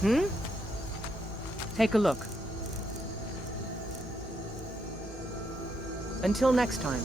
Hmm? Take a look. Until next time.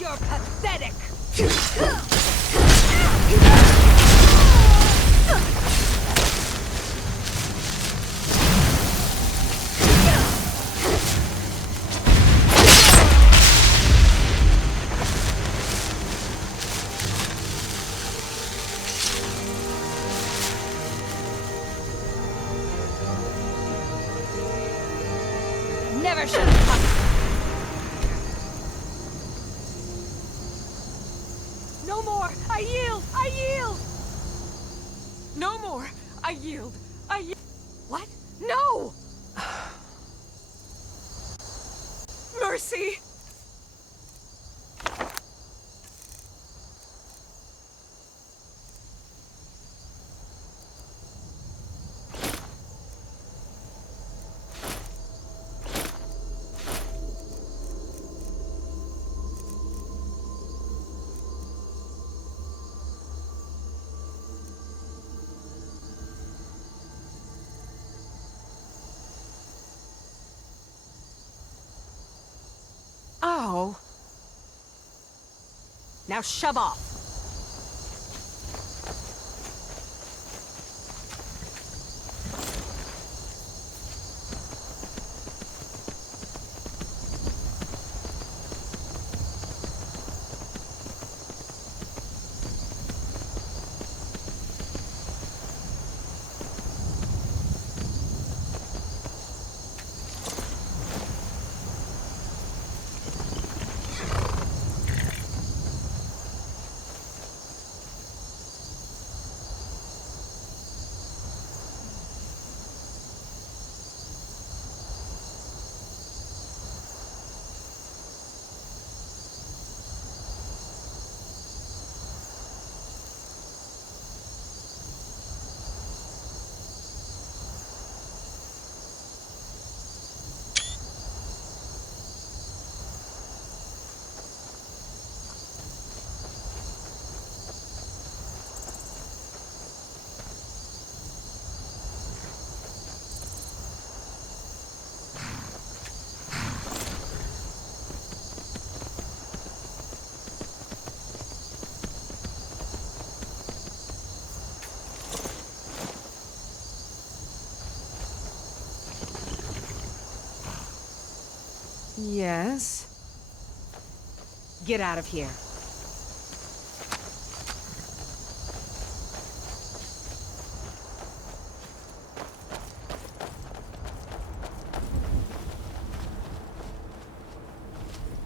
You're pathetic! Never should have come. No more! I yield! I yield! No more! I yield! I yield! What? No! Mercy! Oh. Now shove off. Yes? Get out of here.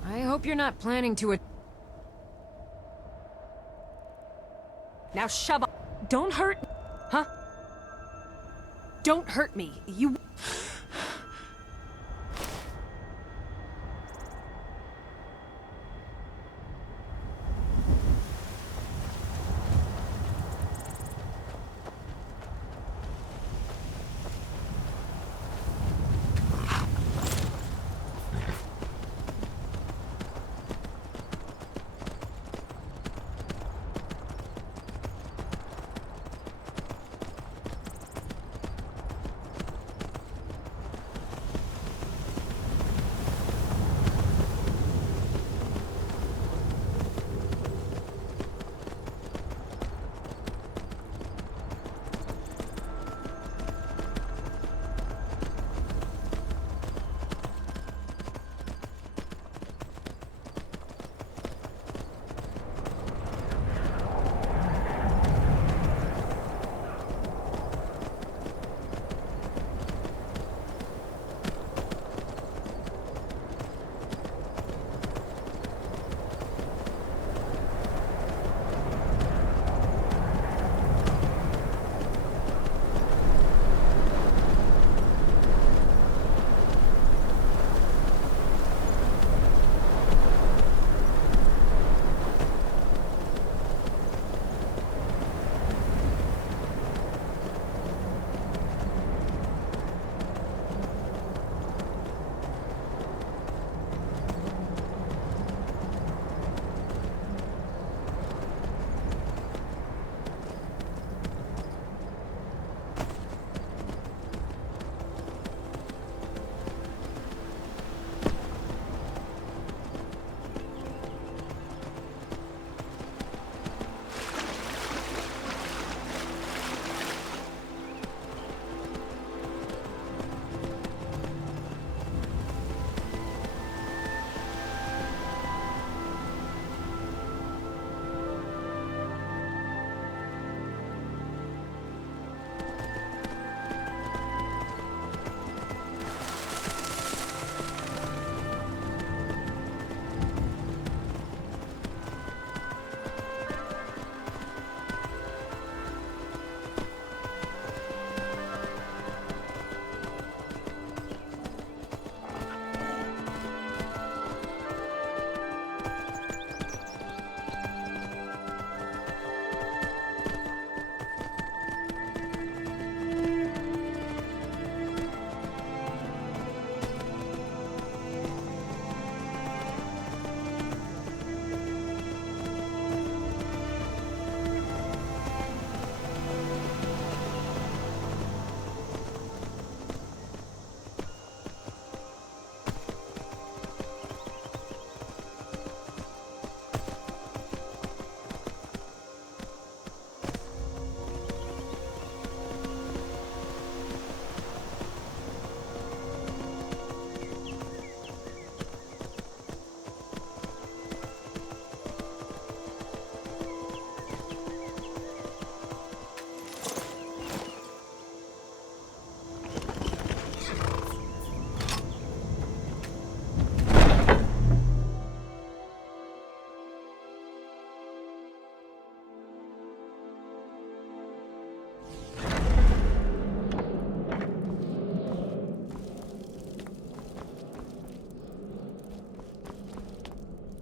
I hope you're not planning to Now shove off. Don't hurt... Huh? Don't hurt me. You...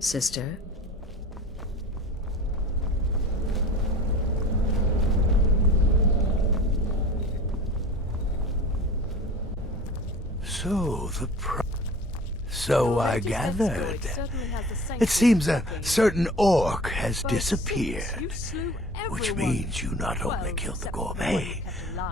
sister. So I gathered. It seems a certain orc has disappeared, which means you not only killed the gourmet,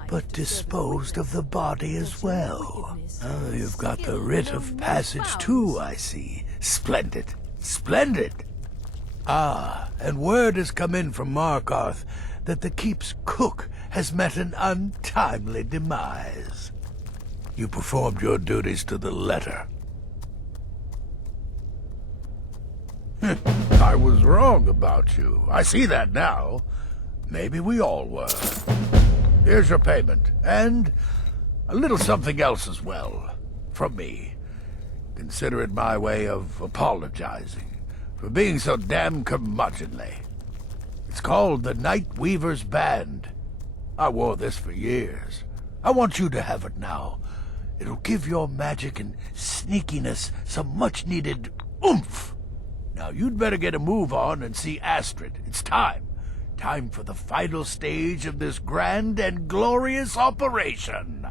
but disposed of the body as well. Oh, you've got the writ of passage too, I see. Splendid. Splendid! Ah, and word has come in from Markarth that the keep's cook has met an untimely demise. You performed your duties to the letter. I was wrong about you. I see that now. Maybe we all were. Here's your payment, and a little something else as well, from me. Consider it my way of apologizing for being so damn curmudgeonly. It's called the Night Weaver's Band. I wore this for years. I want you to have it now. It'll give your magic and sneakiness some much-needed oomph. Now, you'd better get a move on and see Astrid. It's time. Time for the final stage of this grand and glorious operation.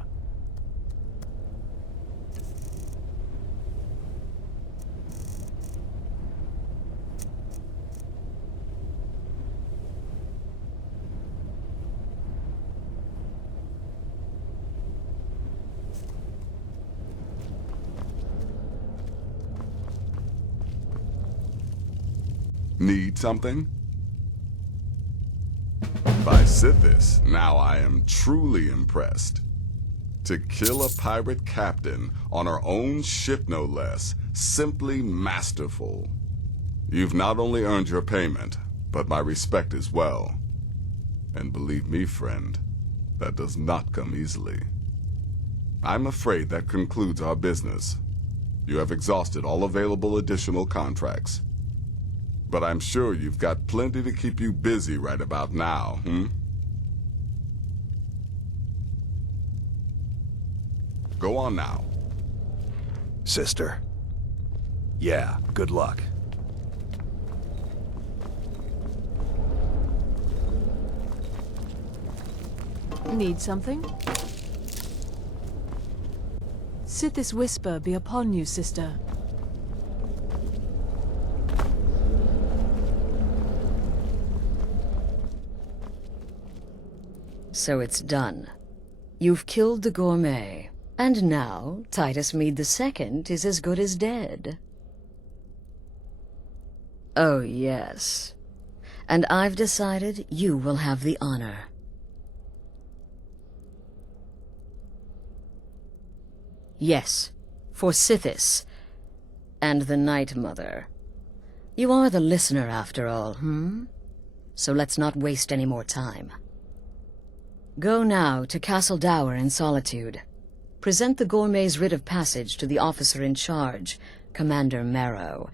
Need something? By Sithis, now I am truly impressed. To kill a pirate captain on our own ship no less, simply masterful. You've not only earned your payment, but my respect as well. And believe me, friend, that does not come easily. I'm afraid that concludes our business. You have exhausted all available additional contracts. But I'm sure you've got plenty to keep you busy right about now, Go on now. Sister. Yeah, good luck. Need something? Sithis whisper be upon you, sister. So it's done. You've killed the gourmet, and now Titus Mead II is as good as dead. Oh, yes. And I've decided you will have the honor. Yes, for Sithis, and the Night Mother. You are the listener, after all, So let's not waste any more time. Go now to Castle Dower in Solitude. Present the gourmet's writ of passage to the officer in charge, Commander Marrow.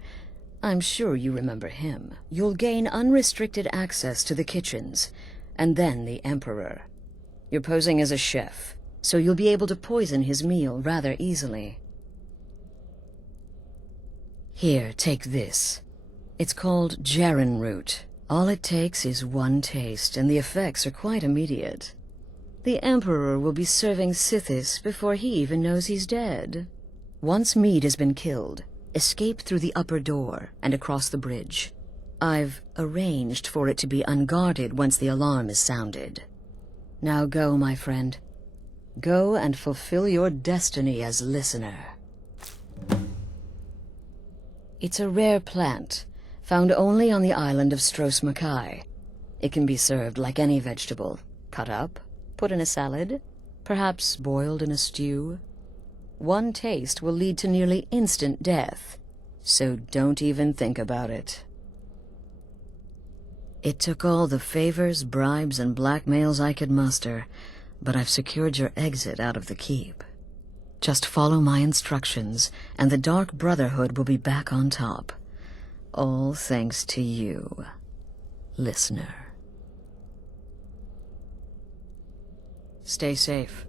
I'm sure you remember him. You'll gain unrestricted access to the kitchens, and then the Emperor. You're posing as a chef, so you'll be able to poison his meal rather easily. Here, take this. It's called Jaren root. All it takes is one taste, and the effects are quite immediate. The Emperor will be serving Sithis before he even knows he's dead. Once Mead has been killed, escape through the upper door and across the bridge. I've arranged for it to be unguarded once the alarm is sounded. Now go, my friend. Go and fulfill your destiny as listener. It's a rare plant, found only on the island of Stros Makai. It can be served like any vegetable, cut up, put in a salad, perhaps boiled in a stew. One taste will lead to nearly instant death, so don't even think about it. It took all the favors, bribes, and blackmails I could muster, but I've secured your exit out of the keep. Just follow my instructions, and the Dark Brotherhood will be back on top. All thanks to you, listener. Stay safe.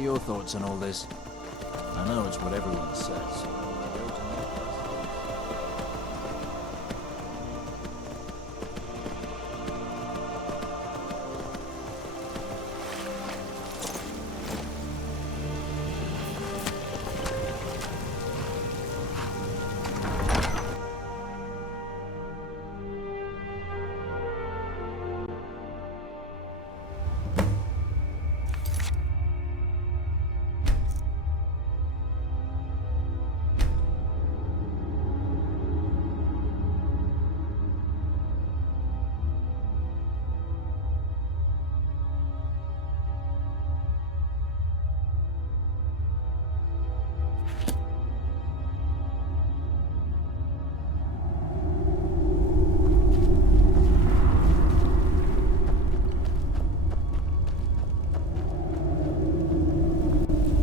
your thoughts on all this? I know it's what everyone says.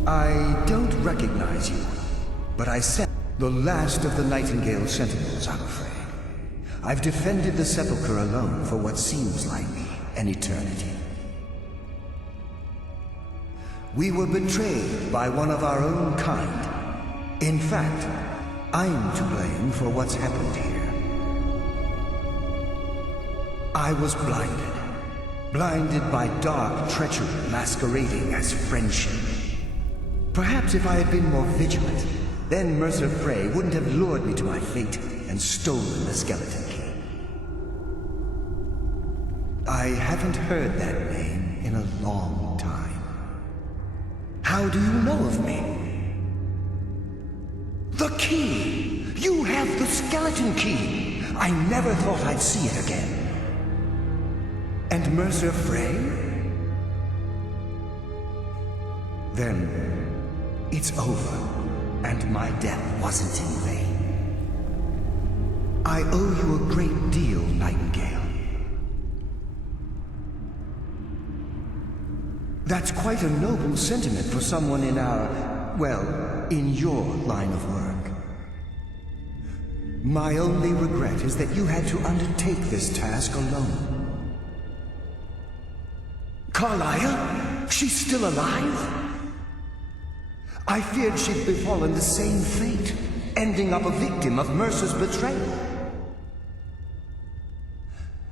I don't recognize you, but I sense the last of the Nightingale Sentinels, I'm afraid. I've defended the Sepulchre alone for what seems like an eternity. We were betrayed by one of our own kind. In fact, I'm to blame for what's happened here. I was blinded. Blinded by dark treachery masquerading as friendship. Perhaps if I had been more vigilant, then Mercer Frey wouldn't have lured me to my fate and stolen the skeleton key. I haven't heard that name in a long time. How do you know of me? The key! You have the skeleton key! I never thought I'd see it again. And Mercer Frey? Then it's over, and my death wasn't in vain. I owe you a great deal, Nightingale. That's quite a noble sentiment for someone in our, well, in your line of work. My only regret is that you had to undertake this task alone. Carlia? She's still alive? I feared she'd befallen the same fate, ending up a victim of Mercer's betrayal.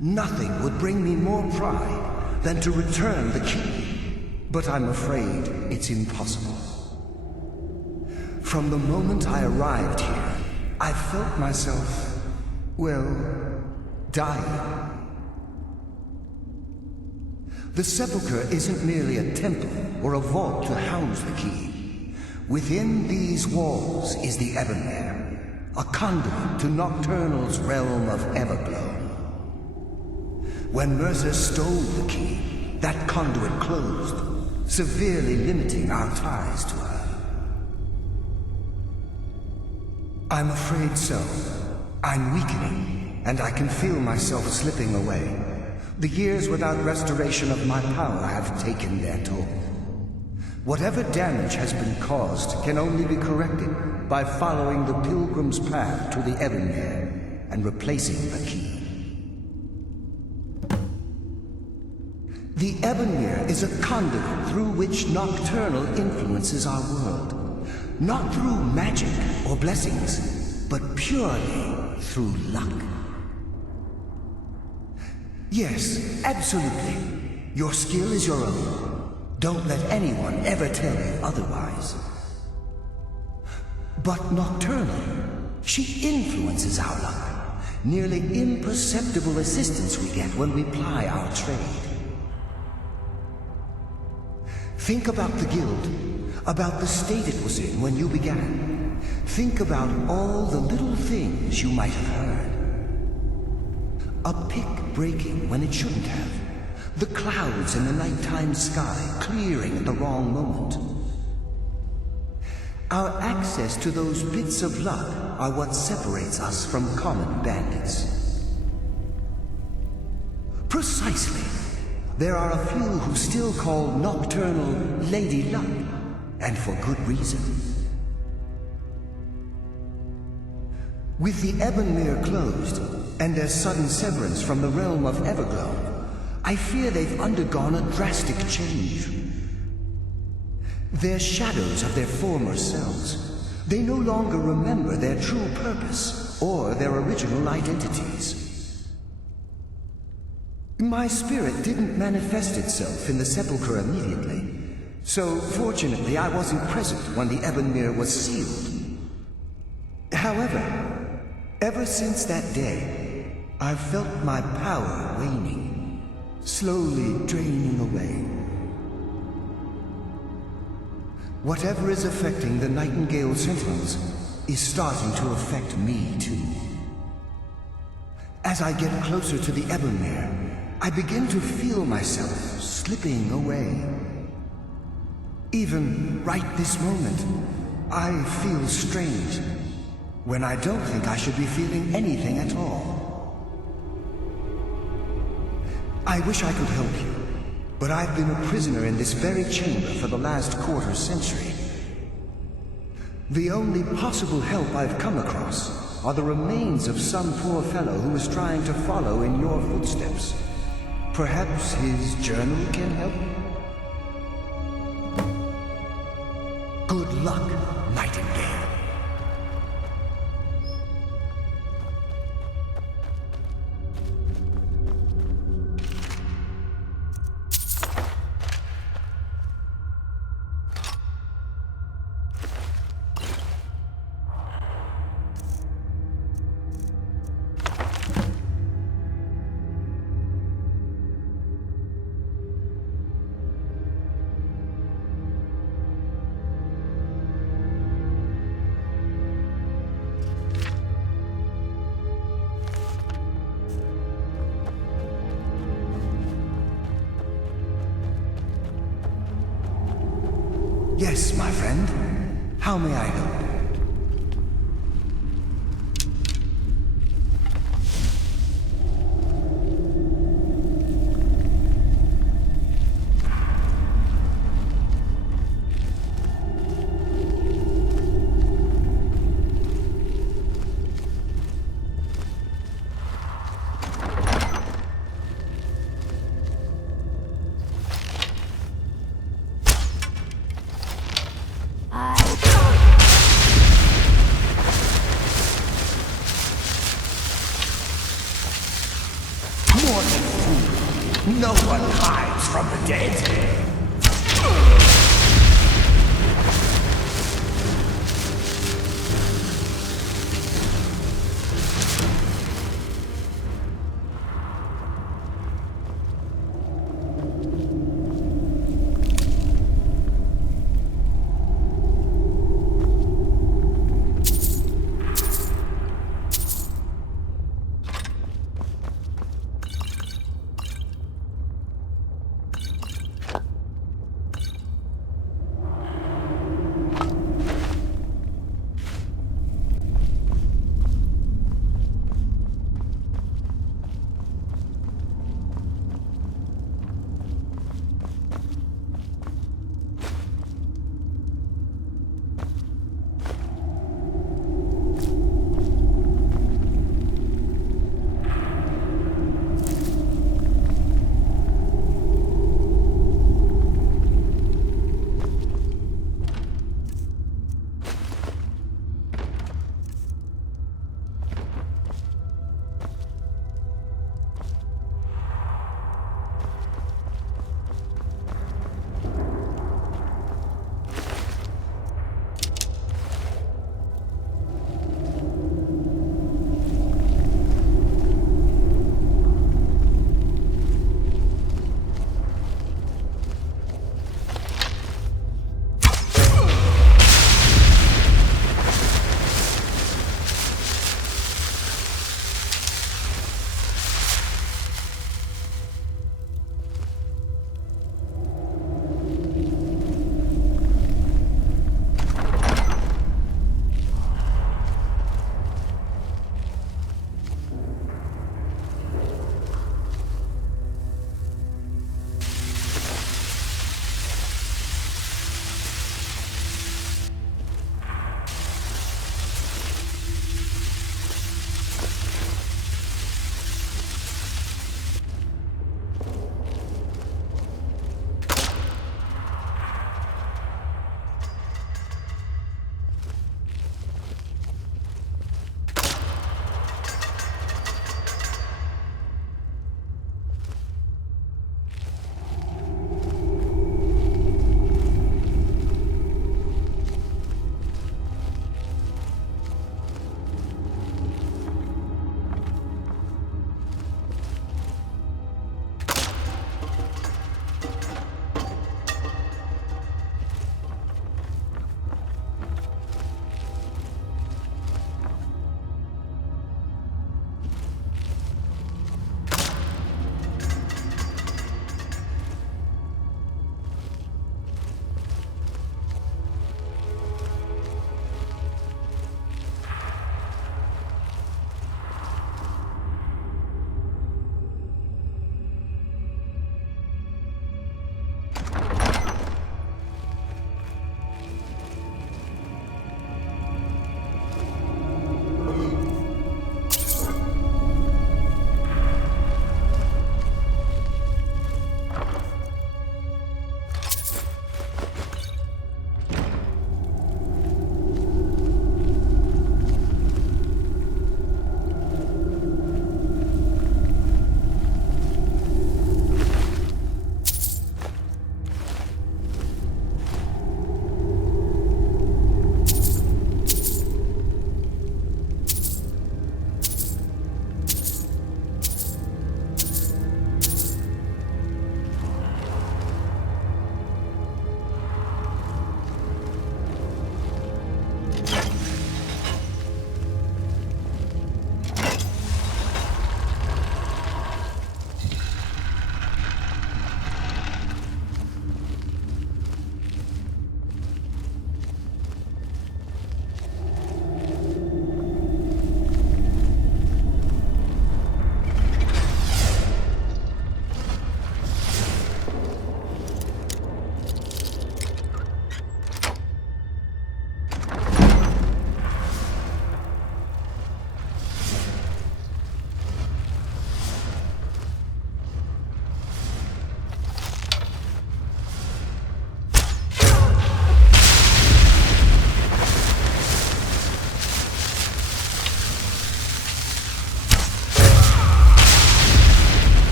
Nothing would bring me more pride than to return the key, but I'm afraid it's impossible. From the moment I arrived here, I felt myself, well, dying. The Sepulchre isn't merely a temple or a vault to house the key. Within these walls is the Ebonmere, a conduit to Nocturnal's realm of Everglow. When Mercer stole the key, that conduit closed, severely limiting our ties to her. I'm afraid so. I'm weakening, and I can feel myself slipping away. The years without restoration of my power have taken their toll. Whatever damage has been caused can only be corrected by following the Pilgrim's path to the Ebonmere and replacing the key. The Ebonmere is a conduit through which Nocturnal influences our world. Not through magic or blessings, but purely through luck. Yes, absolutely. Your skill is your own. Don't let anyone ever tell you otherwise. But Nocturnal, she influences our luck. Nearly imperceptible assistance we get when we ply our trade. Think about the Guild, about the state it was in when you began. Think about all the little things you might have heard. A pick breaking when it shouldn't have. The clouds in the nighttime sky clearing at the wrong moment. Our access to those bits of luck are what separates us from common bandits. Precisely. There are a few who still call Nocturnal Lady Luck, and for good reason. With the Ebonmere closed, and their sudden severance from the realm of Everglow, I fear they've undergone a drastic change. They're shadows of their former selves. They no longer remember their true purpose or their original identities. My spirit didn't manifest itself in the sepulchre immediately, so fortunately I wasn't present when the Ebonmere was sealed. However, ever since that day, I've felt my power waning, slowly draining away. Whatever is affecting the Nightingale Sentinels is starting to affect me too. As I get closer to the Ebonmere, I begin to feel myself slipping away. Even right this moment, I feel strange, when I don't think I should be feeling anything at all. I wish I could help you, but I've been a prisoner in this very chamber for the last quarter century. The only possible help I've come across are the remains of some poor fellow who is trying to follow in your footsteps. Perhaps his journal can help? Good luck, Nightingale. Yes, my friend. How may I help? No one hides from the dead.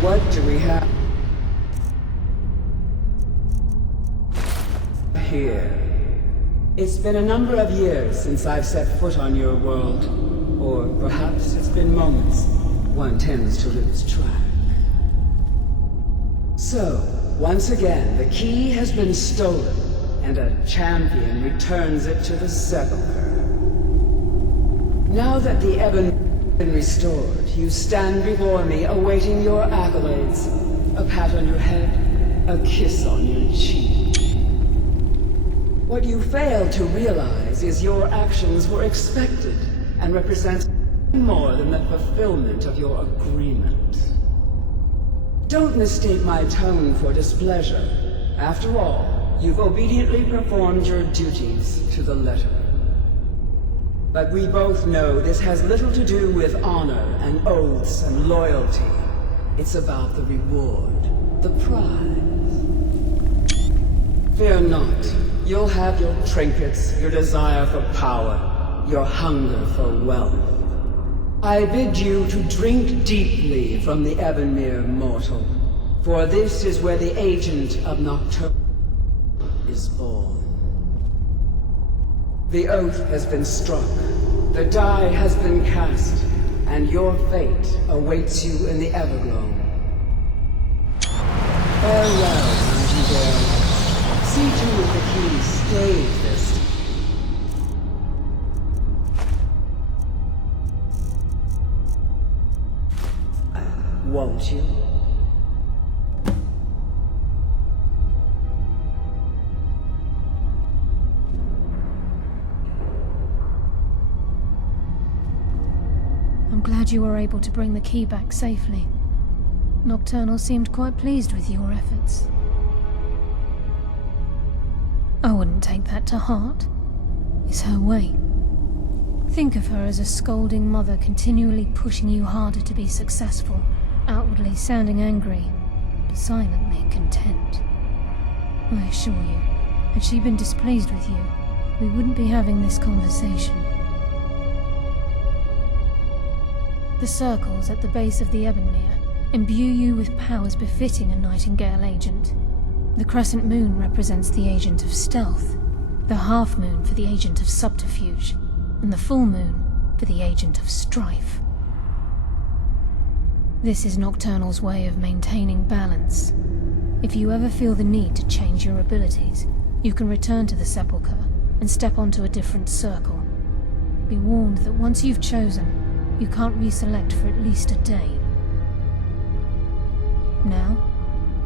What do we have here? It's been a number of years since I've set foot on your world. Or perhaps it's been moments. One tends to lose track. So, once again, the key has been stolen, and a champion returns it to the sepulchre. Now that the Ebon has been restored, you stand before me awaiting your accolades. A pat on your head, a kiss on your cheek. What you fail to realize is your actions were expected and represent more than the fulfillment of your agreement. Don't mistake my tone for displeasure. After all, you've obediently performed your duties to the letter. But we both know this has little to do with honor and oaths and loyalty. It's about the reward, the prize. Fear not. You'll have your trinkets, your desire for power, your hunger for wealth. I bid you to drink deeply from the Ebonmere mortal, for this is where the agent of Nocturne is born. The oath has been struck, the die has been cast, and your fate awaits you in the Everglow. Farewell, Nightingale. See to it the key stays this time. Won't you? I'm glad you were able to bring the key back safely. Nocturnal seemed quite pleased with your efforts. I wouldn't take that to heart. It's her way. Think of her as a scolding mother continually pushing you harder to be successful, outwardly sounding angry, but silently content. I assure you, had she been displeased with you, we wouldn't be having this conversation. The circles at the base of the Ebonmere imbue you with powers befitting a Nightingale agent. The crescent moon represents the agent of stealth, the half moon for the agent of subterfuge, and the full moon for the agent of strife. This is Nocturnal's way of maintaining balance. If you ever feel the need to change your abilities, you can return to the sepulchre and step onto a different circle. Be warned that once you've chosen, you can't reselect for at least a day. Now,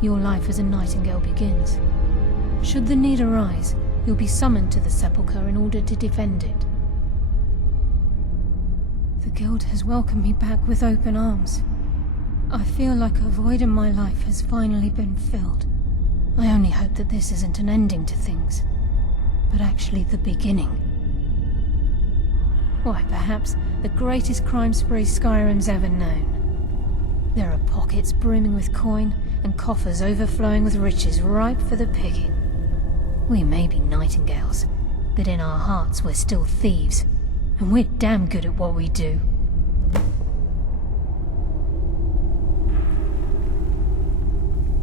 your life as a Nightingale begins. Should the need arise, you'll be summoned to the sepulchre in order to defend it. The Guild has welcomed me back with open arms. I feel like a void in my life has finally been filled. I only hope that this isn't an ending to things, but actually the beginning. Why, perhaps the greatest crime spree Skyrim's ever known. There are pockets brimming with coin, and coffers overflowing with riches ripe for the picking. We may be Nightingales, but in our hearts we're still thieves, and we're damn good at what we do.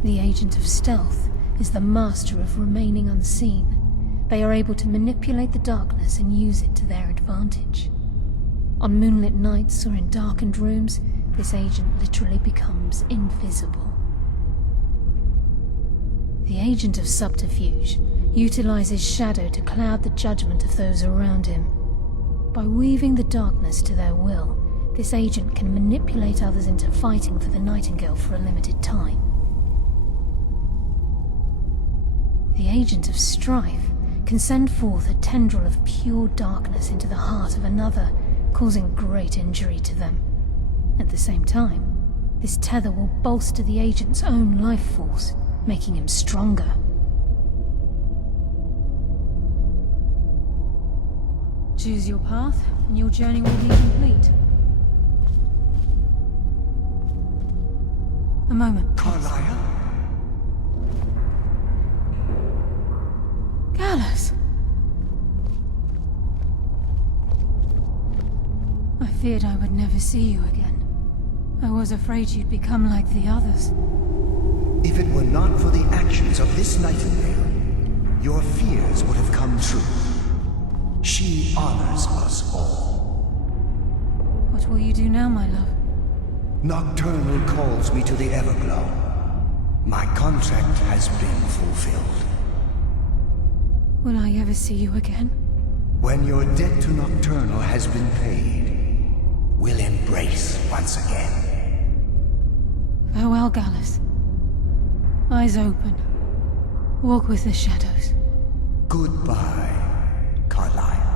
The agent of stealth is the master of remaining unseen. They are able to manipulate the darkness and use it to their advantage. On moonlit nights or in darkened rooms, this agent literally becomes invisible. The agent of subterfuge utilizes shadow to cloud the judgment of those around him. By weaving the darkness to their will, this agent can manipulate others into fighting for the Nightingale for a limited time. The agent of strife can send forth a tendril of pure darkness into the heart of another, causing great injury to them. At the same time, this tether will bolster the agent's own life force, making him stronger. Choose your path, and your journey will be complete. A moment, please. Carlia? Gallus! I feared I would never see you again. I was afraid you'd become like the others. If it were not for the actions of this nightingale, your fears would have come true. She honors us all. What will you do now, my love? Nocturnal calls me to the Everglow. My contract has been fulfilled. Will I ever see you again? When your debt to Nocturnal has been paid, we'll embrace once again. Farewell, Gallus. Eyes open. Walk with the shadows. Goodbye, Carlyle.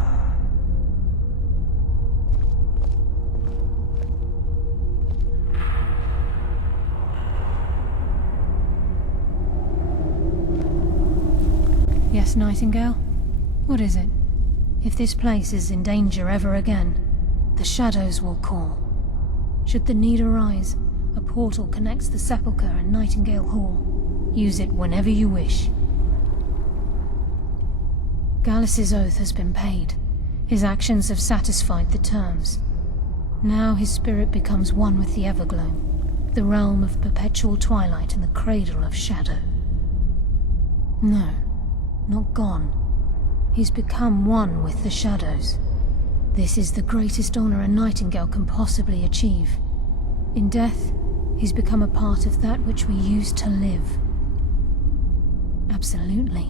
Yes, Nightingale? What is it? If this place is in danger ever again, the shadows will call. Should the need arise, a portal connects the Sepulchre and Nightingale Hall. Use it whenever you wish. Gallus's oath has been paid. His actions have satisfied the terms. Now his spirit becomes one with the Everglow, the realm of perpetual twilight and the cradle of shadow. No, not gone. He's become one with the shadows. This is the greatest honor a Nightingale can possibly achieve. In death, he's become a part of that which we used to live. Absolutely.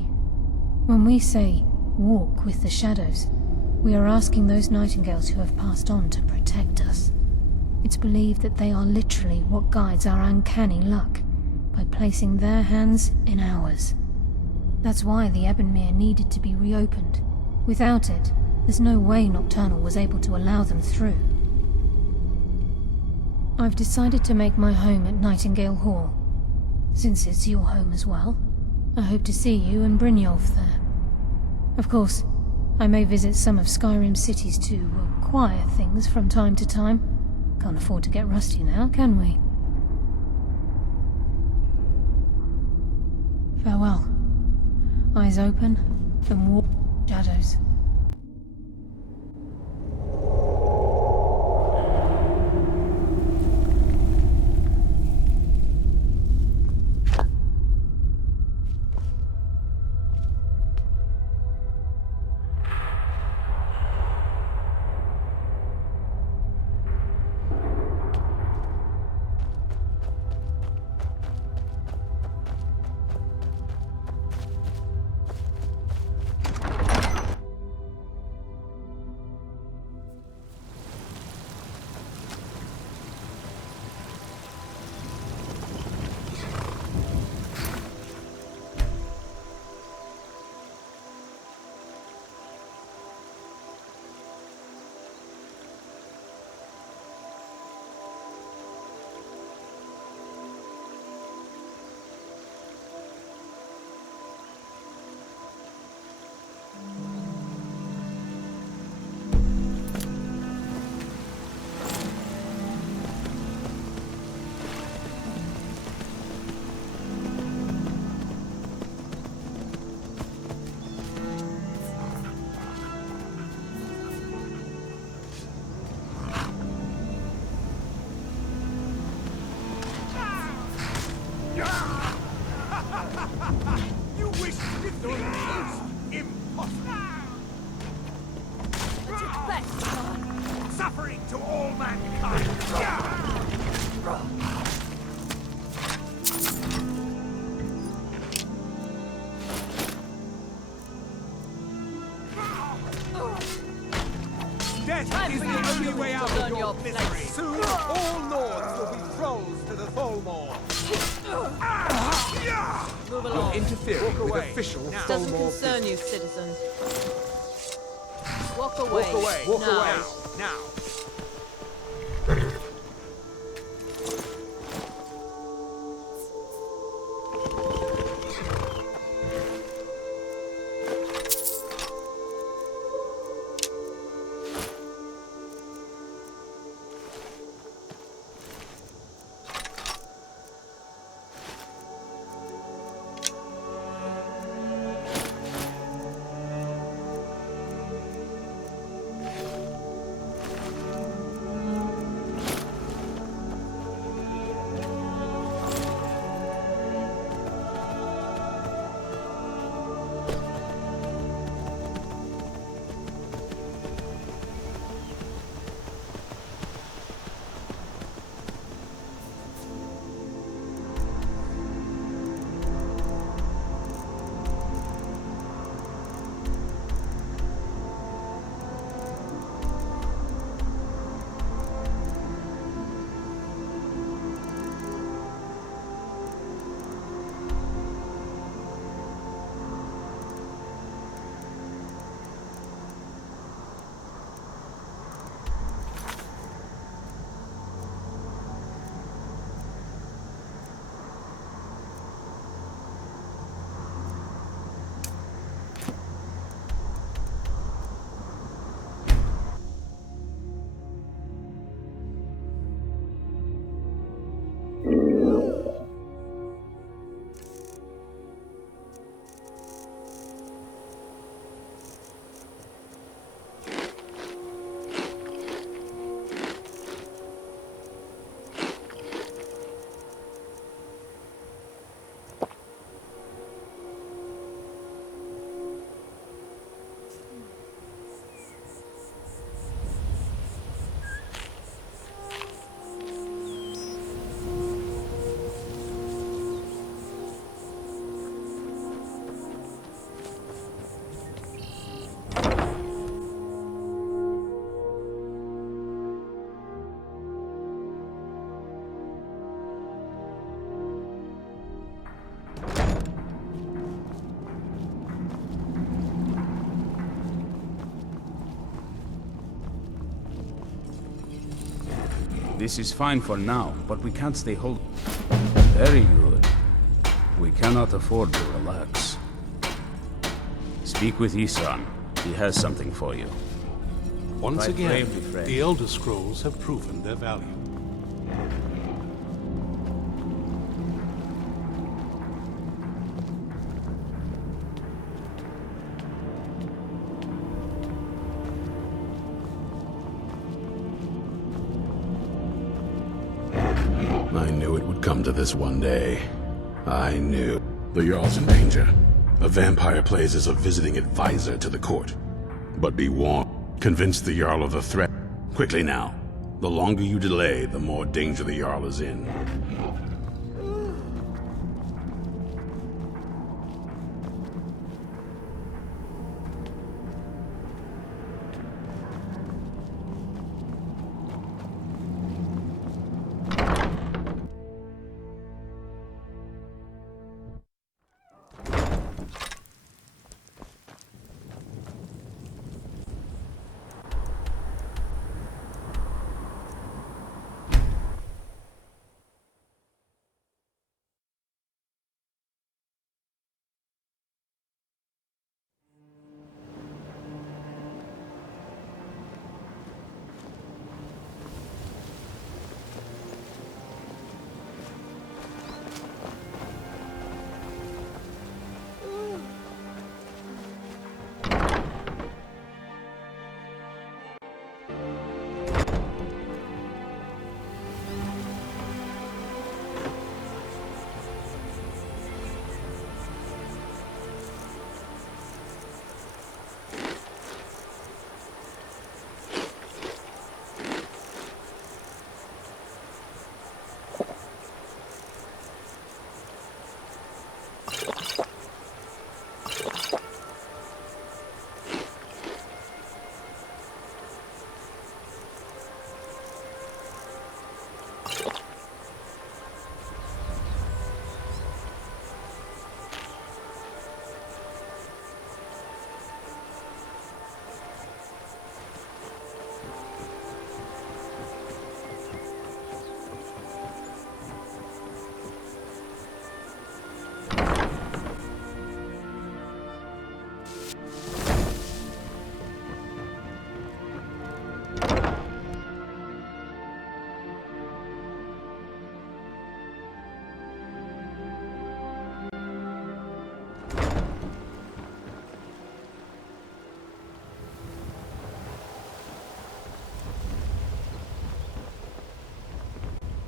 When we say, walk with the shadows, we are asking those Nightingales who have passed on to protect us. It's believed that they are literally what guides our uncanny luck, by placing their hands in ours. That's why the Ebonmere needed to be reopened. Without it, there's no way Nocturnal was able to allow them through. I've decided to make my home at Nightingale Hall. Since it's your home as well, I hope to see you and Brynjolf there. Of course, I may visit some of Skyrim's cities to acquire things from time to time. Can't afford to get rusty now, can we? Farewell. Eyes open, and walk shadows. You wish to defeat me? Impossible! At your best, son. Suffering to all mankind! Death is the only way out of your misery! Soon, all Nords will be thralls to the Tholmor! Move along. You're interfering with official Doesn't Tholmor concern you, business. citizen. Walk away. Walk away. Walk now. away. Now. This is fine for now, but we can't stay hold. Very good. We cannot afford to relax. Speak with Isran. He has something for you. Once Fight again, bravely, friend. the Elder Scrolls have proven their value. I knew it would come to this one day. I knew. The Jarl's in danger. A vampire plays as a visiting advisor to the court. But be warned. Convince the Jarl of the threat. Quickly now. The longer you delay, the more danger the Jarl is in.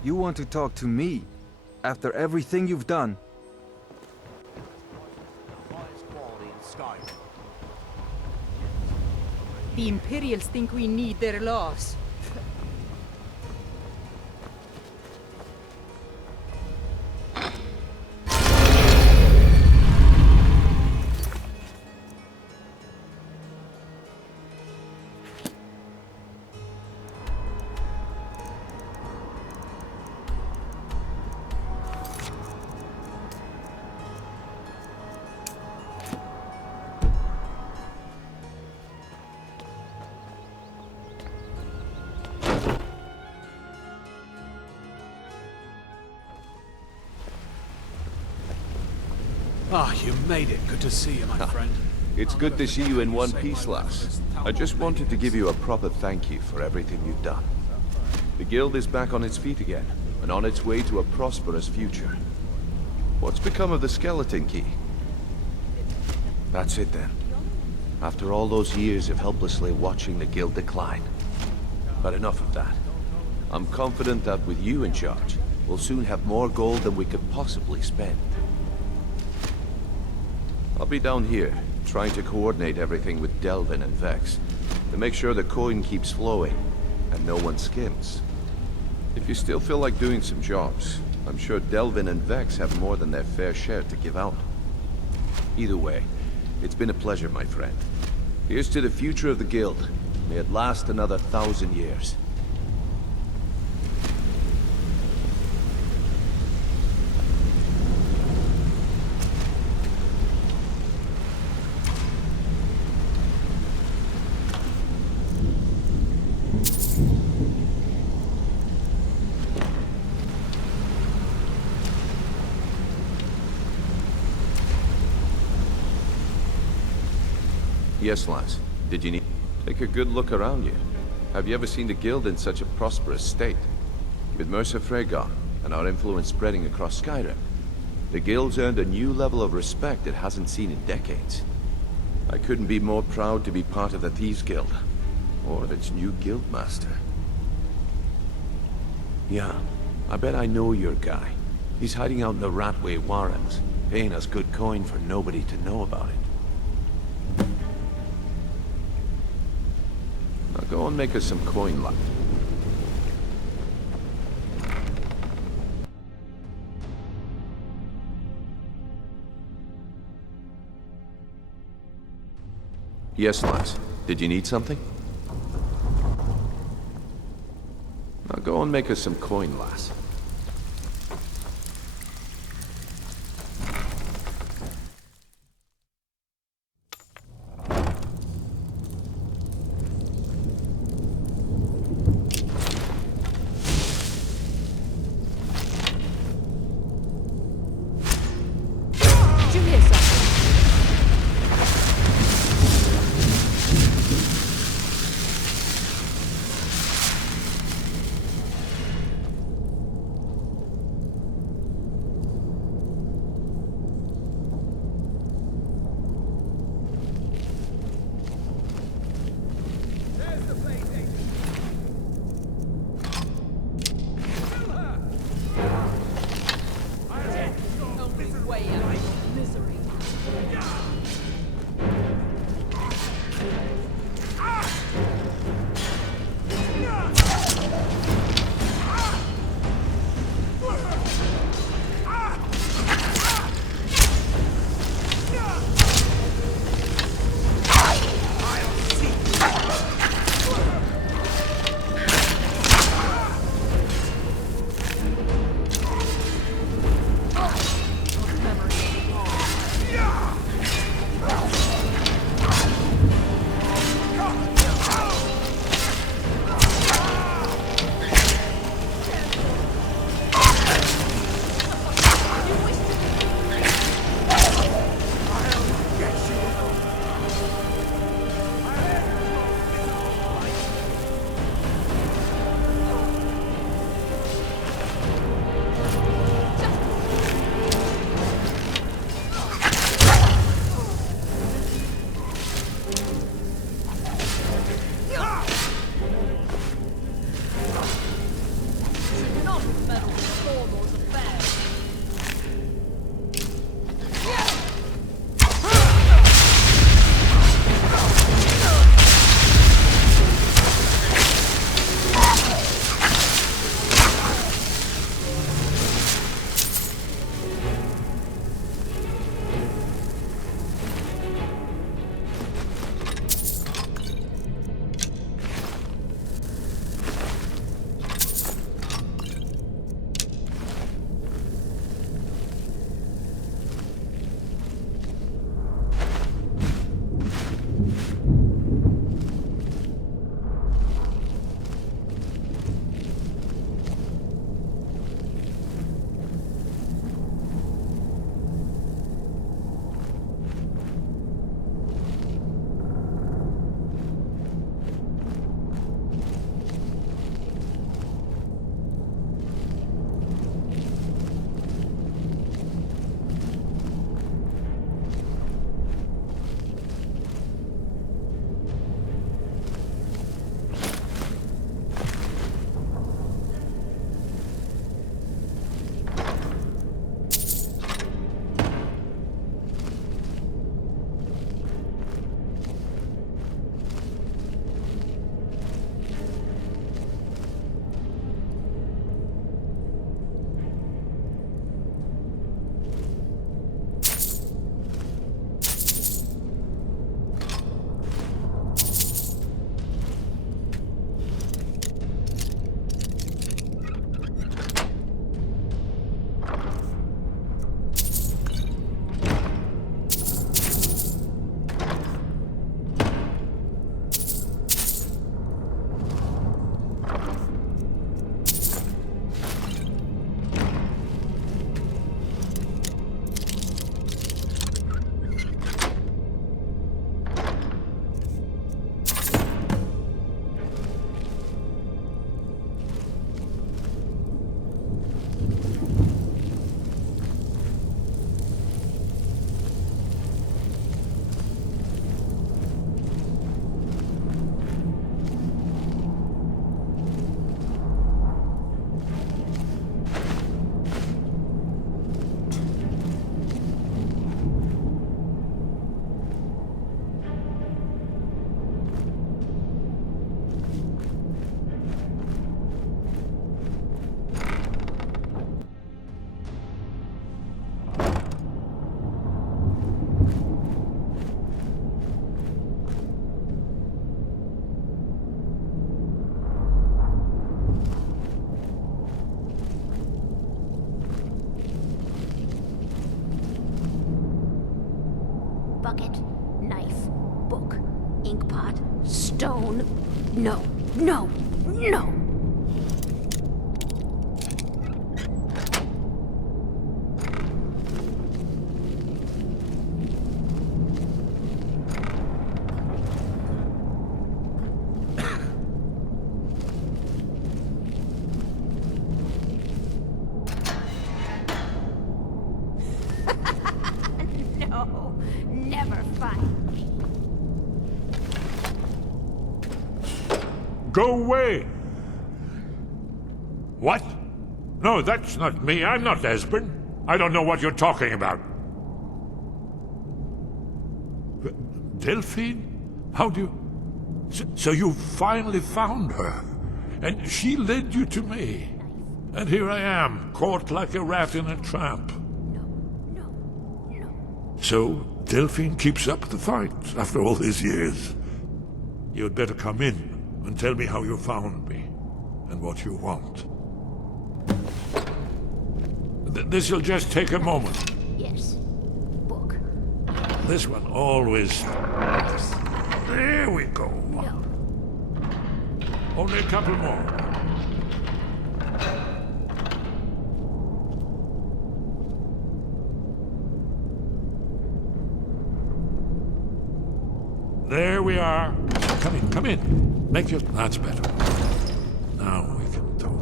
You want to talk to me? After everything you've done? The Imperials think we need their laws. Ah, you made it. Good to see you, my friend. It's good to see you in one piece, lass. I just wanted to give you a proper thank you for everything you've done. The guild is back on its feet again, and on its way to a prosperous future. What's become of the skeleton key? That's it then. After all those years of helplessly watching the guild decline. But enough of that. I'm confident that with you in charge, we'll soon have more gold than we could possibly spend. I'll be down here, trying to coordinate everything with Delvin and Vex, to make sure the coin keeps flowing, and no one skims. If you still feel like doing some jobs, I'm sure Delvin and Vex have more than their fair share to give out. Either way, it's been a pleasure, my friend. Here's to the future of the guild. May it last another 1,000 years. Yes, lass. Did you need... Take a good look around you. Have you ever seen the Guild in such a prosperous state? With Mercer Frey gone, and our influence spreading across Skyrim, the Guild's earned a new level of respect it hasn't seen in decades. I couldn't be more proud to be part of the Thieves Guild, or its new Guildmaster. Yeah, I bet I know your guy. He's hiding out in the Ratway Warrens, paying us good coin for nobody to know about it. Now go and make us some coin, lad. Yes, lass. Did you need something? Now go and make us some coin, lass. Did you hear something? Memory. bucket, knife, book, ink pot, stone. No, no, no! No, never find me. Go away! What? No, that's not me. I'm not Esbern. I don't know what you're talking about. Delphine? How do you... So you finally found her, and she led you to me. And here I am, caught like a rat in a trap. So, Delphine keeps up the fight after all these years. You'd better come in and tell me how you found me, and what you want. This'll just take a moment. Yes. Book. This one always... Yes. There we go. No. Only a couple more. There we are. Come in, come in. Make your... That's better. Now we can talk.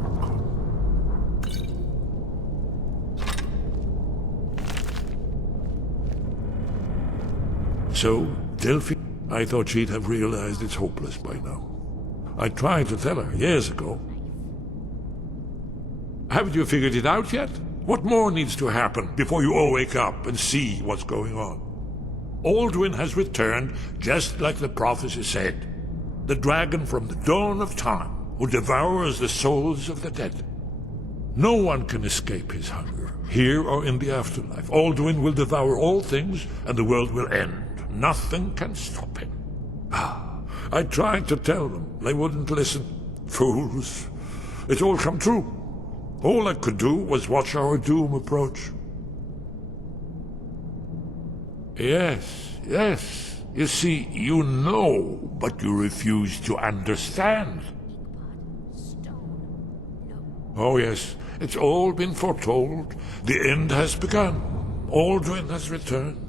So, Delphine, I thought she'd have realized it's hopeless by now. I tried to tell her years ago. Haven't you figured it out yet? What more needs to happen before you all wake up and see what's going on? Alduin has returned, just like the prophecy said. The dragon from the dawn of time, who devours the souls of the dead. No one can escape his hunger, here or in the afterlife. Alduin will devour all things, and the world will end. Nothing can stop him. I tried to tell them. They wouldn't listen. Fools. It's all come true. All I could do was watch our doom approach. Yes, yes. You see, you know, but you refuse to understand. Oh yes, it's all been foretold. The end has begun. Alduin has returned.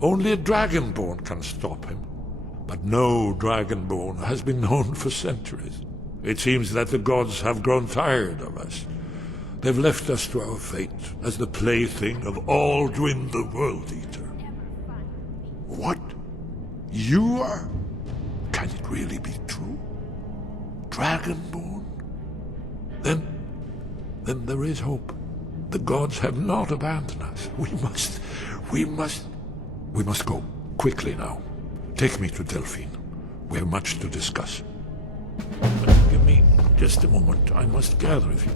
Only a Dragonborn can stop him. But no Dragonborn has been known for centuries. It seems that the gods have grown tired of us. They've left us to our fate as the plaything of Alduin the World Eater. What? You are? Can it really be true? Dragonborn? Then there is hope. The gods have not abandoned us. We must go. Quickly now. Take me to Delphine. We have much to discuss. But give me just a moment. I must gather a few.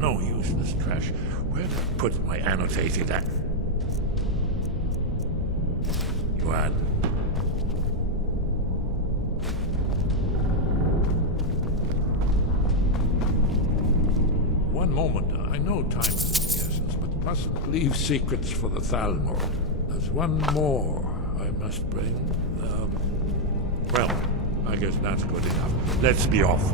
No useless trash. Where did I put my annotated at? Yuan. One moment. I know time is of the essence, but mustn't leave secrets for the Thalmor. There's one more I must bring. Well, I guess that's good enough. Let's be off.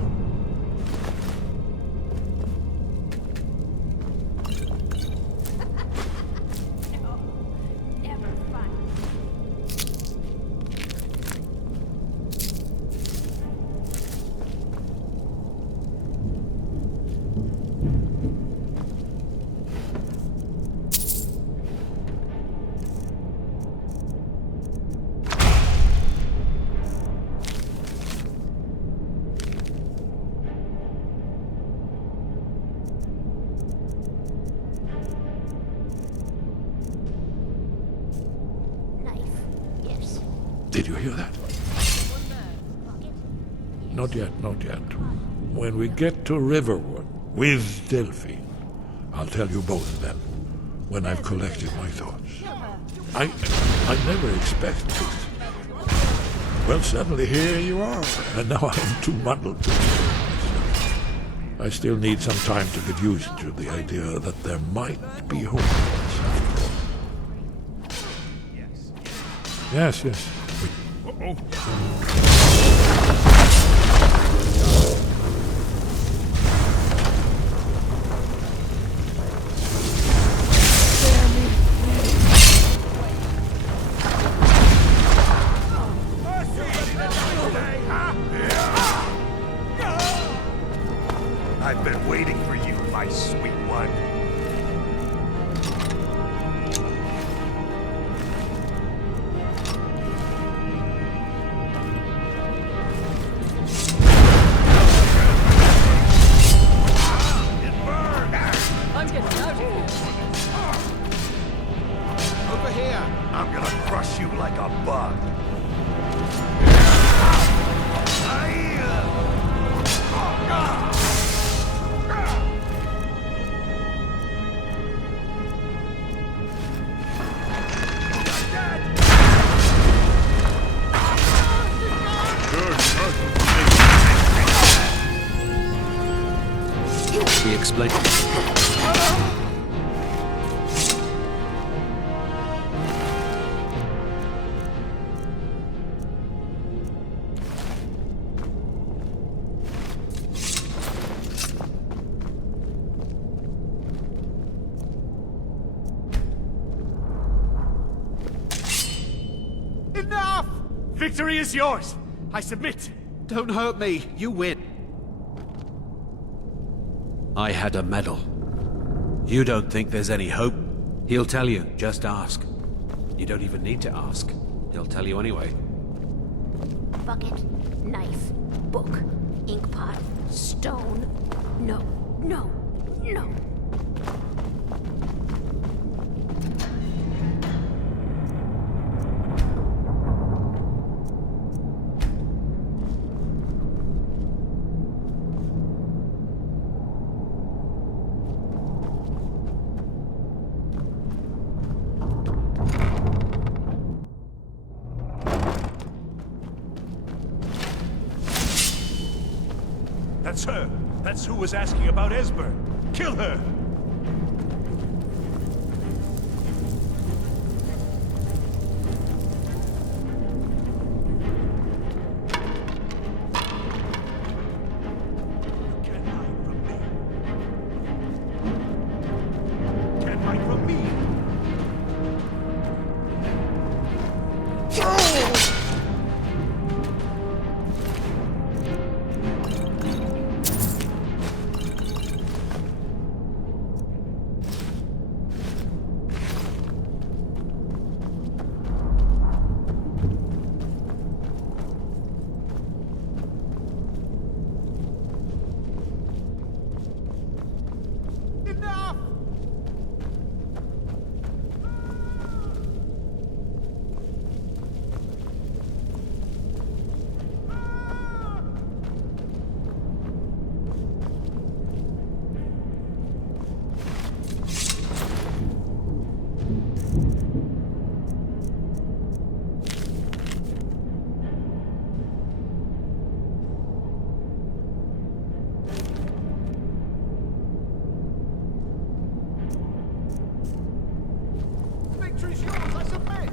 Did you hear that? Not yet, not yet. When we get to Riverwood with Delphine, I'll tell you both then, when I've collected my thoughts. I never expected it. Well, suddenly here you are, and now I'm too muddled to tell myself. I still need some time to get used to the idea that there might be hope after all. Yes, yes. I've been waiting for you, my sweet one. I'm getting out of here. Over here. I'm gonna crush you like a bug. We explain. Enough! Victory is yours. I submit. Don't hurt me. You win. I had a medal. You don't think there's any hope? He'll tell you. Just ask. You don't even need to ask. He'll tell you anyway. Bucket, knife, book, ink pot, stone. No, no, no. That's her. That's who was asking about Esbern. Kill her! Can't hide from me. Victory's yours, I submit!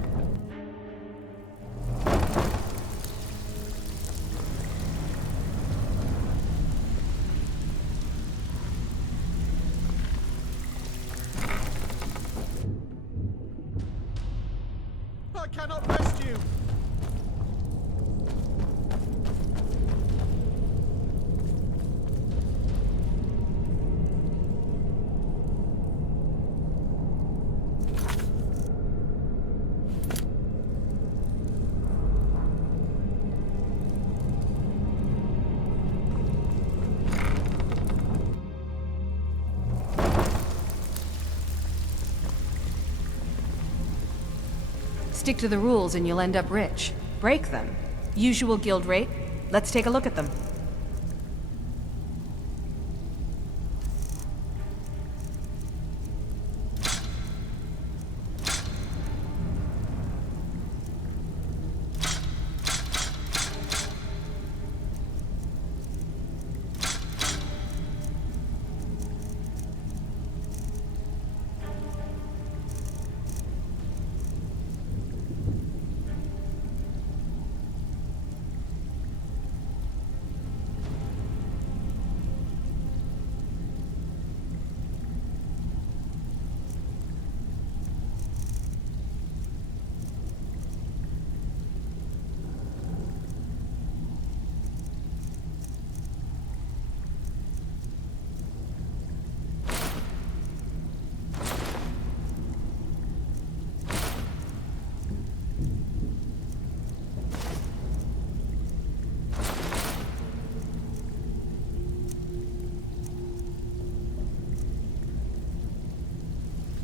I cannot rest you! Stick to the rules and you'll end up rich. Break them. Usual guild rate. Let's take a look at them.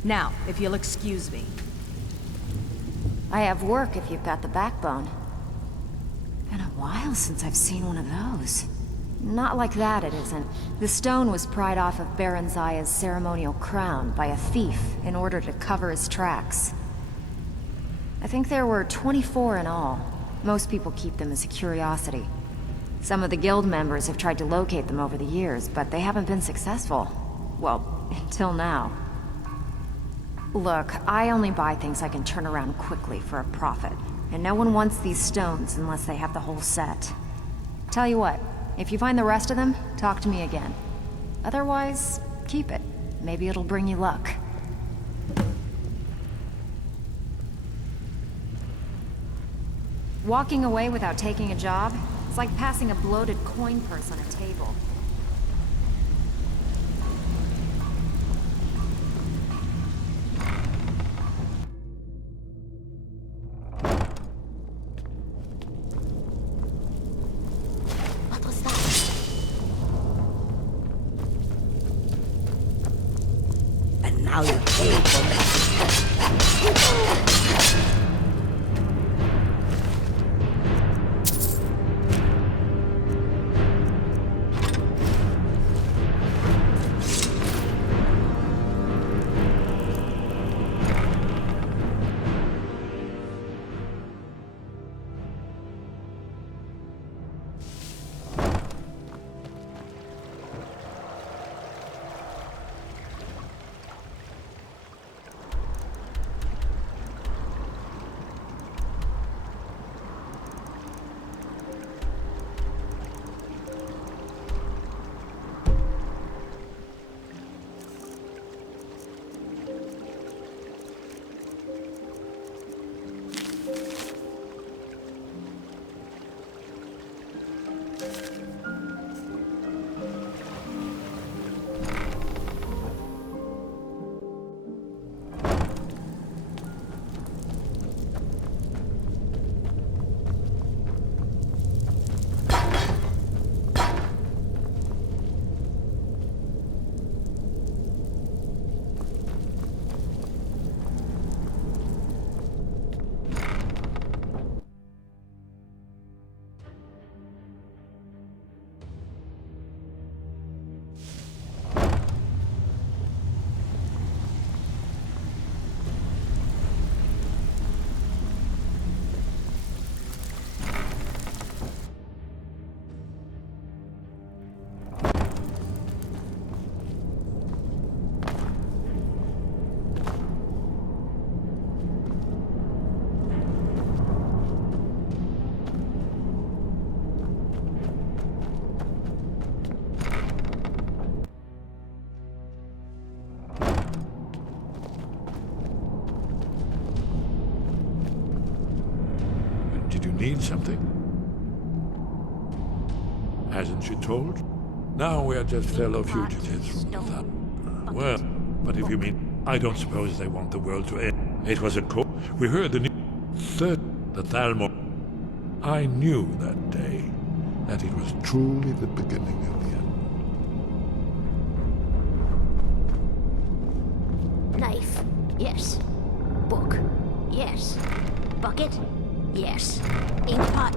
Now, if you'll excuse me. I have work if you've got the backbone. Been a while since I've seen one of those. Not like that, it isn't. The stone was pried off of Baron Zaya's ceremonial crown by a thief in order to cover his tracks. I think there were 24 in all. Most people keep them as a curiosity. Some of the guild members have tried to locate them over the years, but they haven't been successful. Well, until now. Look, I only buy things I can turn around quickly for a profit. And no one wants these stones unless they have the whole set. Tell you what, if you find the rest of them, talk to me again. Otherwise, keep it. Maybe it'll bring you luck. Walking away without taking a job, it's like passing a bloated coin purse on a table. What was that? And now you're paying for that. Did you need something? Hasn't she told? Now we are just fellow fugitives from the town. Well, but if you mean, I don't suppose they want the world to end. It was a call. We heard the news. The Thalmor. I knew that day that it was truly the beginning of the end. Knife, yes. Book, yes. Bucket, yes. Inkpot.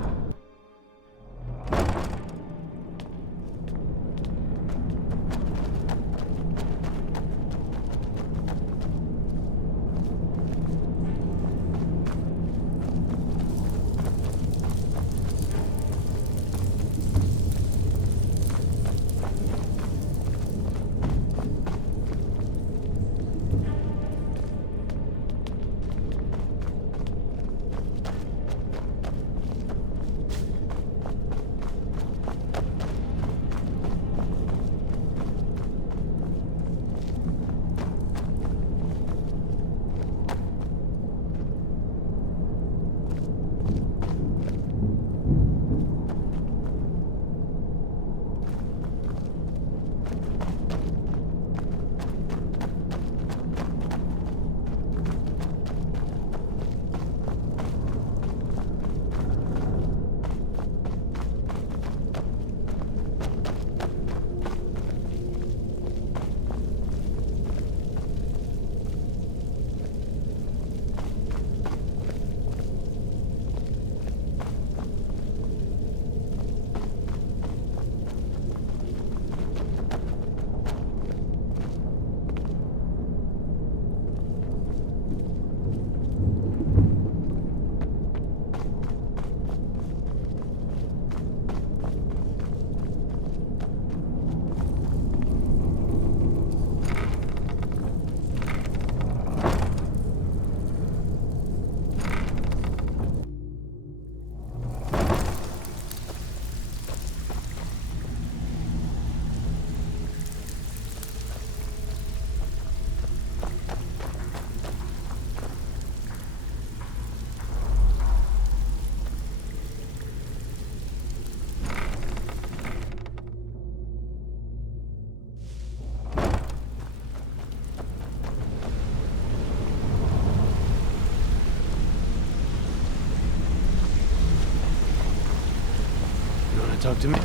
talk to me?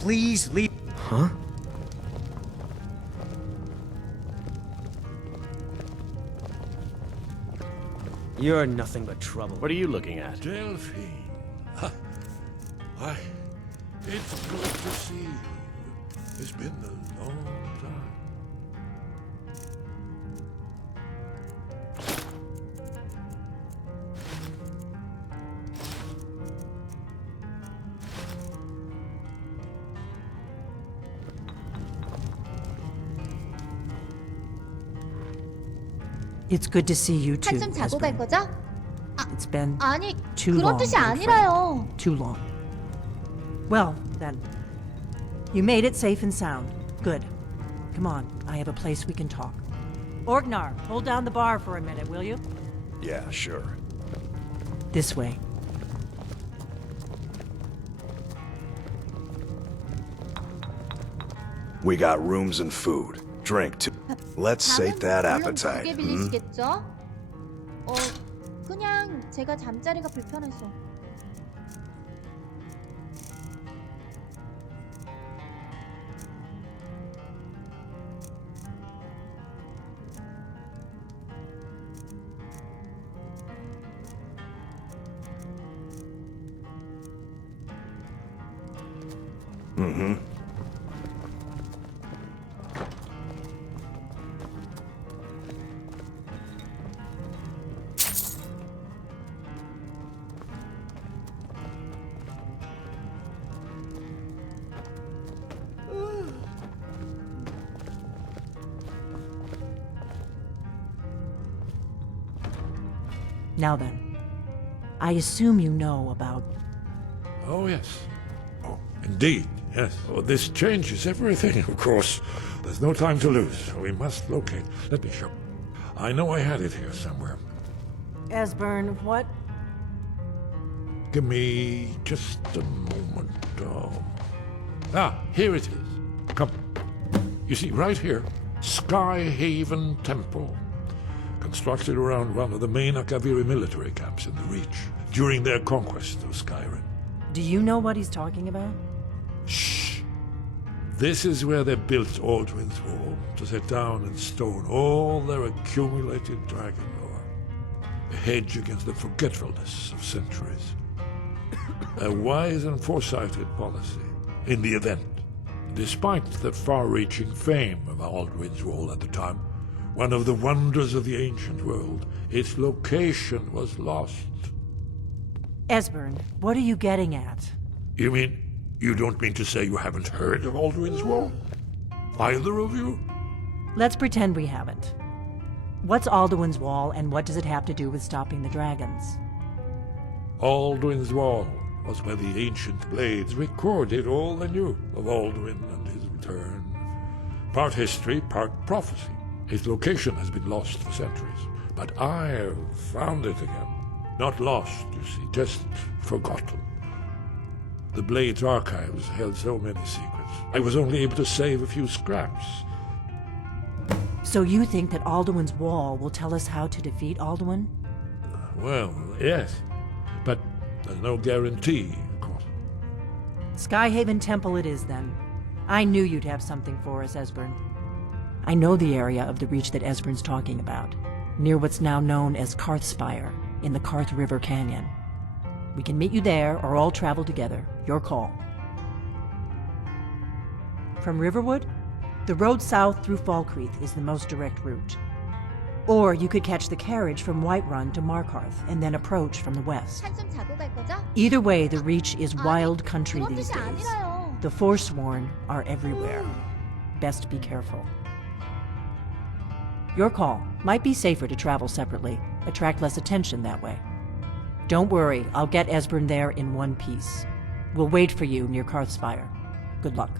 Please leave. Huh? You're nothing but trouble. What are you looking at? Delphine. It's good to see you. It's been a long time. It's good to see you too. 한숨 자고 갈 거죠? It's been 아니, too 그런 long. 뜻이 my 아니라요. friend. Too long. Well, then. You made it safe and sound. Good. Come on, I have a place we can talk. Orgnar, hold down the bar for a minute, will you? Yeah, sure. This way. We got rooms and food. Drink too. Let's sate that appetite. 물론 빌리시겠죠? 그냥 제가 잠자리가 불편해서. Mm-hmm. Now then, I assume you know about... Oh, yes. Oh, indeed, yes. Oh, this changes everything, of course. There's no time to lose. We must locate. Let me show. I know I had it here somewhere. Esbern, what? Give me just a moment. Here it is. Come. You see, right here, Skyhaven Temple. Constructed around one of the main Akaviri military camps in the Reach during their conquest of Skyrim. Do you know what he's talking about? Shh! This is where they built Aldwin's Wall to set down in stone all their accumulated dragon lore. A hedge against the forgetfulness of centuries. A wise and foresighted policy in the event. Despite the far-reaching fame of Aldwin's Wall at the time, one of the wonders of the ancient world, its location was lost. Esbern, what are you getting at? You mean, you don't mean to say you haven't heard of Aldwin's Wall? Either of you? Let's pretend we haven't. What's Alduin's Wall, and what does it have to do with stopping the dragons? Aldwin's Wall was where the ancient blades recorded all they knew of Aldwin and his return. Part history, part prophecy. Its location has been lost for centuries, but I have found it again. Not lost, you see, just forgotten. The Blade's archives held so many secrets. I was only able to save a few scraps. So you think that Alduin's Wall will tell us how to defeat Alduin? Well, yes, but there's no guarantee, of course. Skyhaven Temple it is, then. I knew you'd have something for us, Esbern. I know the area of the Reach that Esbern's talking about. near what's now known as Karthspire, in the Karth River Canyon. We can meet you there, or all travel together. Your call. From Riverwood, the road south through Falkreath is the most direct route. Or you could catch the carriage from Whiterun to Markarth and then approach from the west. 한숨 자고 갈 거죠? Either way, the Reach is wild country 그런 these 뜻이 days. 아니라요. The Forsworn are everywhere. Best be careful. Your call. Might be safer to travel separately. Attract less attention that way. Don't worry, I'll get Esbern there in one piece. We'll wait for you near Karthspire. Good luck.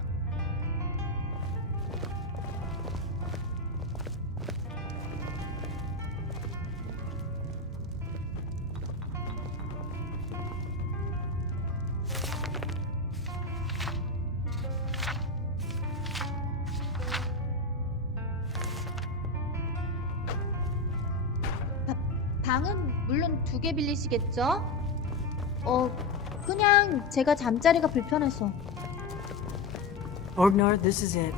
방은 물론 2개 빌리시겠죠? 그냥 제가 잠자리가 불편해서. Orgnar, this is it.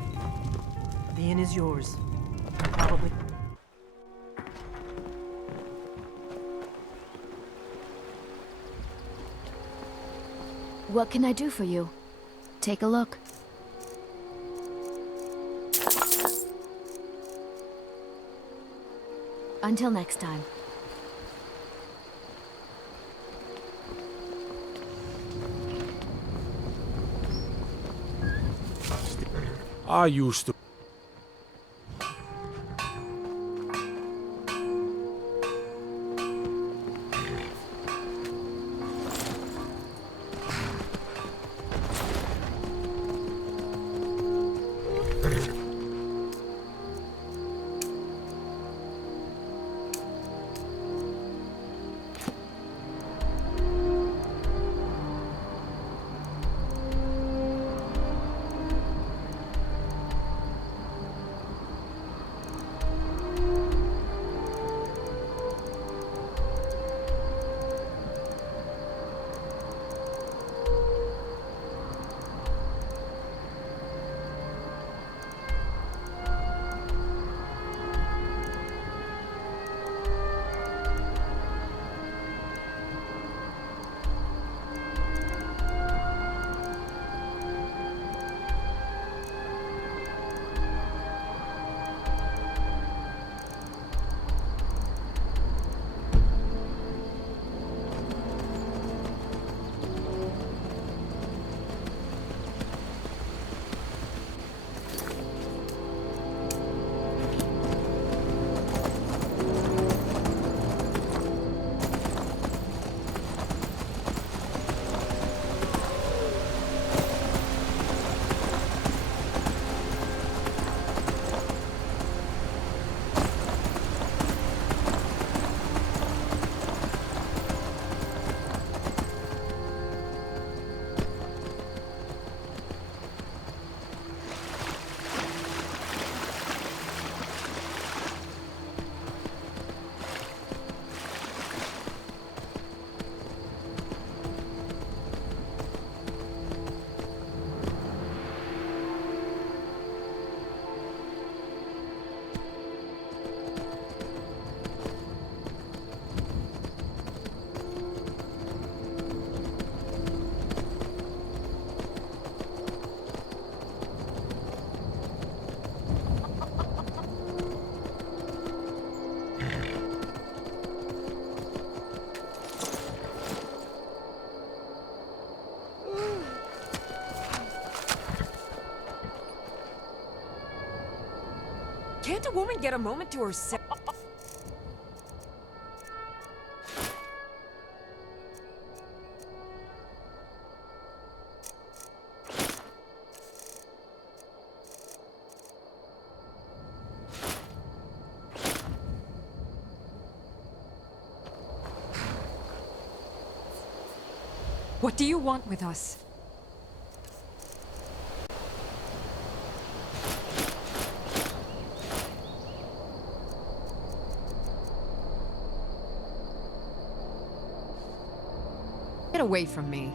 The inn is yours. Probably. What can I do for you? Take a look. Until next time. I used to. Can't a woman get a moment to herself? What do you want with us? Get away from me.